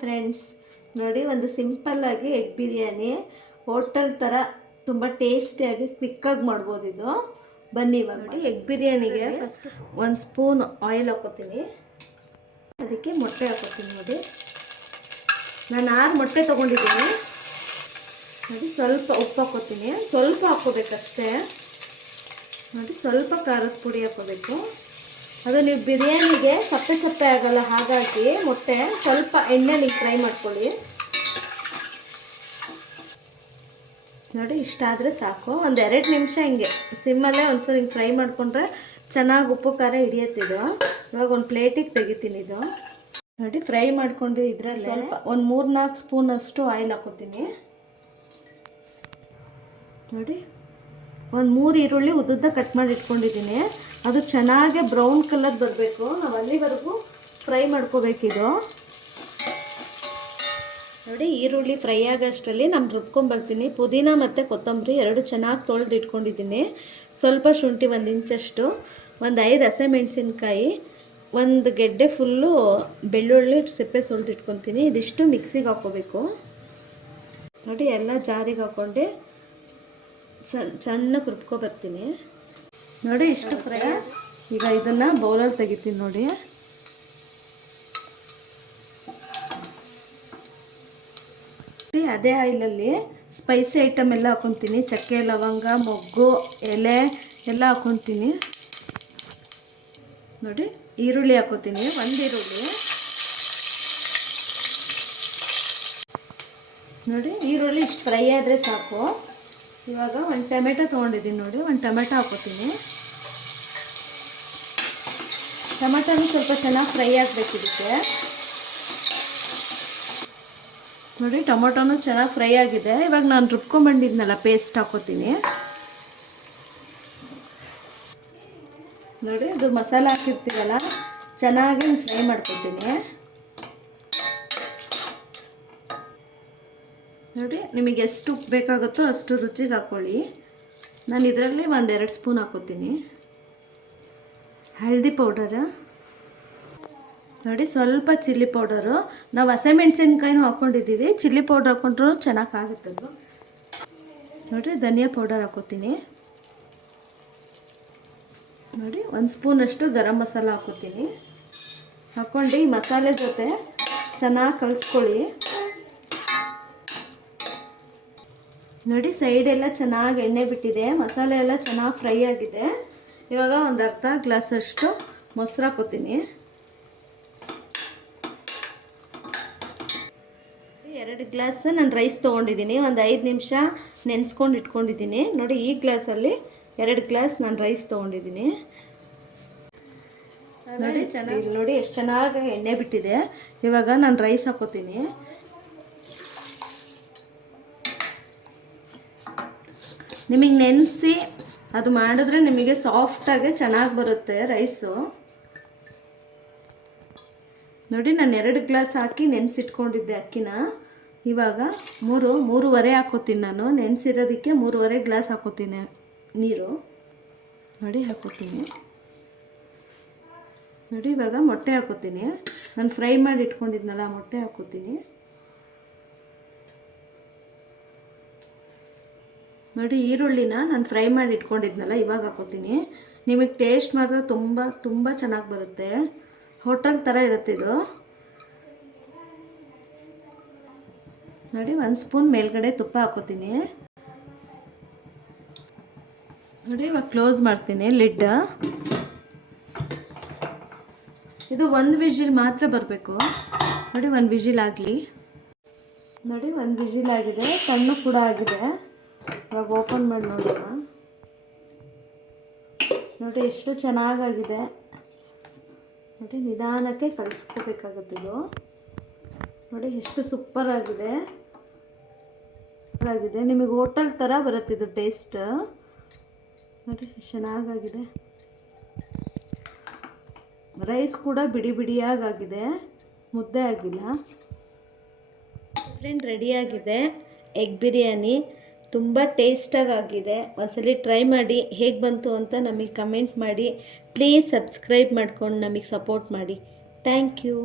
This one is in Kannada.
ಫ್ರೆಂಡ್ಸ್, ನೋಡಿ ಒಂದು ಸಿಂಪಲ್ಲಾಗಿ ಎಗ್ ಬಿರಿಯಾನಿ ಹೋಟೆಲ್ ಥರ ತುಂಬ ಟೇಸ್ಟಿಯಾಗಿ ಕ್ವಿಕ್ಕಾಗಿ ಮಾಡ್ಬೋದು ಇದು. ಬನ್ನಿ ಇವಾಗ ನೋಡಿ. ಎಗ್ ಬಿರಿಯಾನಿಗೆ ಫಸ್ಟು 1 ಸ್ಪೂನ್ ಆಯಿಲ್ ಹಾಕೋತೀನಿ. ಅದಕ್ಕೆ ಮೊಟ್ಟೆ ಹಾಕೋತೀನಿ. ನೋಡಿ, ನಾನು 6 ಮೊಟ್ಟೆ ತೊಗೊಂಡಿದ್ದೀನಿ. ನೋಡಿ, ಸ್ವಲ್ಪ ಉಪ್ಪು ಹಾಕೋತೀನಿ. ಸ್ವಲ್ಪ ಹಾಕೋಬೇಕಷ್ಟೇ. ನೋಡಿ, ಸ್ವಲ್ಪ ಖಾರದ ಪುಡಿ ಹಾಕೋಬೇಕು. ಅದು ನೀವು ಬಿರಿಯಾನಿಗೆ ಸಪ್ಪೆ ಸಪ್ಪೆ ಆಗೋಲ್ಲ, ಹಾಗಾಗಿ ಮೊಟ್ಟೆ ಸ್ವಲ್ಪ ಎಣ್ಣೆಲಿ ಫ್ರೈ ಮಾಡ್ಕೊಳ್ಳಿ. ನೋಡಿ, ಇಷ್ಟಾದರೆ ಸಾಕು. ಒಂದು 2 ನಿಮಿಷ ಹಿಂಗೆ ಸಿಮ್ಮಲ್ಲೇ ಒಂಚೂರು ಹಿಂಗೆ ಫ್ರೈ ಮಾಡಿಕೊಂಡ್ರೆ ಚೆನ್ನಾಗಿ ಉಪ್ಪು ಖಾರ ಹಿಡಿಯುತ್ತಿದ್ದು. ಇವಾಗ ಒಂದು ಪ್ಲೇಟಿಗೆ ತೆಗಿತೀನಿ ಇದು. ನೋಡಿ, ಫ್ರೈ ಮಾಡಿಕೊಂಡು ಇದರಲ್ಲಿ ಸ್ವಲ್ಪ ಒಂದು 3-4 ಸ್ಪೂನಷ್ಟು ಆಯಿಲ್ ಹಾಕೋತೀನಿ. ನೋಡಿ, ಒಂದು 3 ಈರುಳ್ಳಿ ಉದ್ದುದ್ದ ಕಟ್ ಮಾಡಿ ಇಟ್ಕೊಂಡಿದ್ದೀನಿ. ಅದು ಚೆನ್ನಾಗಿ ಬ್ರೌನ್ ಕಲರ್ ಬರಬೇಕು. ನಾವು ಅಲ್ಲಿವರೆಗೂ ಫ್ರೈ ಮಾಡ್ಕೋಬೇಕಿದು. ನೋಡಿ, ಈರುಳ್ಳಿ ಫ್ರೈ ಆಗೋಷ್ಟರಲ್ಲಿ ನಾನು ರುಬ್ಕೊಂಬರ್ತೀನಿ. ಪುದೀನ ಮತ್ತು ಕೊತ್ತಂಬರಿ 2 ಚೆನ್ನಾಗಿ ತೊಳೆದು ಇಟ್ಕೊಂಡಿದ್ದೀನಿ. ಸ್ವಲ್ಪ ಶುಂಠಿ 1 ಇಂಚಷ್ಟು, ಒಂದು 5 ಹಸಿಮೆಣಸಿನ್ಕಾಯಿ, 1 ಗೆಡ್ಡೆ ಫುಲ್ಲು ಬೆಳ್ಳುಳ್ಳಿ ಸಿಪ್ಪೆ ಸುಲಿದು ಇಟ್ಕೊತೀನಿ. ಇದಿಷ್ಟು ಮಿಕ್ಸಿಗೆ ಹಾಕ್ಕೋಬೇಕು. ನೋಡಿ, ಎಲ್ಲ ಜಾರಿಗೆ ಹಾಕ್ಕೊಂಡು ಚೆನ್ನಾಗಿ ರುಬ್ಕೊಬರ್ತೀನಿ. ನೋಡಿ, ಇಷ್ಟು ಫ್ರೈ. ಈಗ ಇದನ್ನು ಬೌಲಲ್ಲಿ ತೆಗಿತೀನಿ. ನೋಡಿ, ಅದೇ ಆಯಿಲಲ್ಲಿ ಸ್ಪೈಸಿ ಐಟಮ್ ಎಲ್ಲ ಹಾಕೊತೀನಿ. ಚಕ್ಕೆ, ಲವಂಗ, ಮೊಗ್ಗು, ಎಲೆ ಎಲ್ಲ ಹಾಕೊತೀನಿ. ನೋಡಿ, ಈರುಳ್ಳಿ ಹಾಕೋತೀನಿ. 1 ಈರುಳ್ಳಿ. ನೋಡಿ, ಈರುಳ್ಳಿ ಇಷ್ಟು ಫ್ರೈ ಆದರೆ ಸಾಕು. ಇವಾಗ 1 ಟೊಮೆಟೊ ತೊಗೊಂಡಿದ್ದೀನಿ. ನೋಡಿ, 1 ಟೊಮೆಟೊ ಹಾಕೋತೀನಿ. ಟೊಮೆಟೊನು ಸ್ವಲ್ಪ ಚೆನ್ನಾಗಿ ಫ್ರೈ ಆಗಬೇಕಿದಕ್ಕೆ. ನೋಡಿ, ಟೊಮೊಟೊನು ಚೆನ್ನಾಗಿ ಫ್ರೈ ಆಗಿದೆ. ಇವಾಗ ನಾನು ರುಬ್ಕೊಂಬಂದಿದ್ನಲ್ಲ ಪೇಸ್ಟ್ ಹಾಕೋತೀನಿ. ನೋಡಿ, ಅದು ಮಸಾಲೆ ಹಾಕಿರ್ತೀವಲ್ಲ, ಚೆನ್ನಾಗಿ ಫ್ರೈ ಮಾಡ್ಕೊತೀನಿ. ನೋಡಿ, ನಿಮಗೆ ಎಷ್ಟು ಉಪ್ಪು ಬೇಕಾಗುತ್ತೋ ಅಷ್ಟು ರುಚಿಗೆ ಹಾಕ್ಕೊಳ್ಳಿ. ನಾನು ಇದರಲ್ಲಿ 1-2 ಸ್ಪೂನ್ ಹಾಕೋತೀನಿ. ಹಳದಿ ಪೌಡರ್. ನೋಡಿ, ಸ್ವಲ್ಪ ಚಿಲ್ಲಿ ಪೌಡರು. ನಾವು ಹಸಿಮೆಣಸಿನ್ಕಾಯಿನೂ ಹಾಕ್ಕೊಂಡಿದ್ದೀವಿ. Chilli powder ಹಾಕ್ಕೊಂಡ್ರೂ ಚೆನ್ನಾಗಾಗುತ್ತದು. ನೋಡಿ, ಧನಿಯಾ ಪೌಡರ್ ಹಾಕೋತೀನಿ. ನೋಡಿ, 1 ಸ್ಪೂನಷ್ಟು ಗರಂ ಮಸಾಲ ಹಾಕೋತೀನಿ. ಹಾಕ್ಕೊಂಡು ಈ ಮಸಾಲೆ ಜೊತೆ ಚೆನ್ನಾಗಿ ಕಲಿಸ್ಕೊಳ್ಳಿ. ನೋಡಿ, ಸೈಡೆಲ್ಲ ಚೆನ್ನಾಗಿ ಎಣ್ಣೆ ಬಿಟ್ಟಿದೆ. ಮಸಾಲೆ ಎಲ್ಲ ಚೆನ್ನಾಗಿ ಫ್ರೈ ಆಗಿದೆ. ಇವಾಗ ಒಂದು ಅರ್ಧ ಗ್ಲಾಸಷ್ಟು ಮೊಸರು ಹಾಕೋತೀನಿ. 2 ಗ್ಲಾಸ್ ನಾನು ರೈಸ್ ತೊಗೊಂಡಿದ್ದೀನಿ. ಒಂದು 5 ನಿಮಿಷ ನೆನೆಸ್ಕೊಂಡು ಇಟ್ಕೊಂಡಿದ್ದೀನಿ. ನೋಡಿ, ಈ ಗ್ಲಾಸಲ್ಲಿ 2 ಗ್ಲಾಸ್ ನಾನು ರೈಸ್ ತೊಗೊಂಡಿದ್ದೀನಿ. ನೋಡಿ, ಚೆನ್ನಾಗಿ ನೋಡಿ ಎಷ್ಟು ಚೆನ್ನಾಗಿ ಎಣ್ಣೆ ಬಿಟ್ಟಿದೆ. ಇವಾಗ ನಾನು ರೈಸ್ ಹಾಕೋತೀನಿ. ನಿಮಗೆ ನೆನೆಸಿ ಅದು ಮಾಡಿದ್ರೆ ನಿಮಗೆ ಸಾಫ್ಟಾಗಿ ಚೆನ್ನಾಗಿ ಬರುತ್ತೆ ರೈಸು. ನೋಡಿ, ನಾನು 2 ಗ್ಲಾಸ್ ಹಾಕಿ ನೆನೆಸಿಟ್ಕೊಂಡಿದ್ದೆ ಅಕ್ಕಿನ. ಇವಾಗ 3-3.5 ಹಾಕೋತೀನಿ. ನಾನು ನೆನೆಸಿರೋದಕ್ಕೆ 3.5 ಗ್ಲಾಸ್ ಹಾಕೋತೀನಿ ನೀರು. ನೋಡಿ, ಹಾಕೋತೀನಿ. ನೋಡಿ, ಇವಾಗ ಮೊಟ್ಟೆ ಹಾಕೋತೀನಿ. ನಾನು ಫ್ರೈ ಮಾಡಿ ಇಟ್ಕೊಂಡಿದ್ನಲ್ಲ ಮೊಟ್ಟೆ ಹಾಕೋತೀನಿ. ನೋಡಿ, ಈರುಳ್ಳಿನ ನಾನು ಫ್ರೈ ಮಾಡಿ ಇಟ್ಕೊಂಡಿದ್ನಲ್ಲ ಇವಾಗ ಹಾಕೋತೀನಿ. ನಿಮಗೆ ಟೇಸ್ಟ್ ಮಾತ್ರ ತುಂಬ ಚೆನ್ನಾಗಿ ಬರುತ್ತೆ. ಹೋಟೆಲ್ ಥರ ಇರುತ್ತೆ ಇದು. ನೋಡಿ, 1 ಸ್ಪೂನ್ ಮೇಲ್ಗಡೆ ತುಪ್ಪ ಹಾಕೋತೀನಿ. ನೋಡಿ, ಇವಾಗ ಕ್ಲೋಸ್ ಮಾಡ್ತೀನಿ ಲಿಡ್. ಇದು 1 ವಿಜಿಲ್ ಮಾತ್ರ ಬರಬೇಕು. ನೋಡಿ, 1 ವಿಜಿಲ್ ಆಗಲಿ. ನೋಡಿ, 1 ವಿಜಿಲ್ ಆಗಿದೆ. ಸಣ್ಣ ಕೂಡ ಆಗಿದೆ. ಇವಾಗ ಓಪನ್ ಮಾಡಿ ನೋಡೋಣ. ನೋಡಿ, ಎಷ್ಟು ಚೆನ್ನಾಗಾಗಿದೆ. ನೋಡಿ, ನಿಧಾನಕ್ಕೆ ಕಲಿಸ್ಕೋಬೇಕಾಗುತ್ತಿದ್ದು. ನೋಡಿ, ಎಷ್ಟು ಸೂಪರ್ ಆಗಿದೆ. ನಿಮಗೆ ಹೋಟೆಲ್ ಥರ ಬರುತ್ತಿದ್ದು ಟೇಸ್ಟ್. ನೋಡಿ, ಎಷ್ಟು ಚೆನ್ನಾಗಾಗಿದೆ. ರೈಸ್ ಕೂಡ ಬಿಡಿ ಬಿಡಿಯಾಗಿದೆ, ಮುದ್ದೆ ಆಗಿಲ್ಲ. ಫ್ರೆಂಡ್, ರೆಡಿಯಾಗಿದೆ ಎಗ್ ಬಿರಿಯಾನಿ. ತುಂಬ ಟೇಸ್ಟಾಗಿದೆ. ಒಂದ್ಸಲಿ ಟ್ರೈ ಮಾಡಿ ಹೇಗೆ ಬಂತು ಅಂತ ನಮಗೆ ಕಮೆಂಟ್ ಮಾಡಿ. ಪ್ಲೀಸ್ ಸಬ್ಸ್ಕ್ರೈಬ್ ಮಾಡ್ಕೊಂಡು ನಮಗೆ ಸಪೋರ್ಟ್ ಮಾಡಿ. Thank you.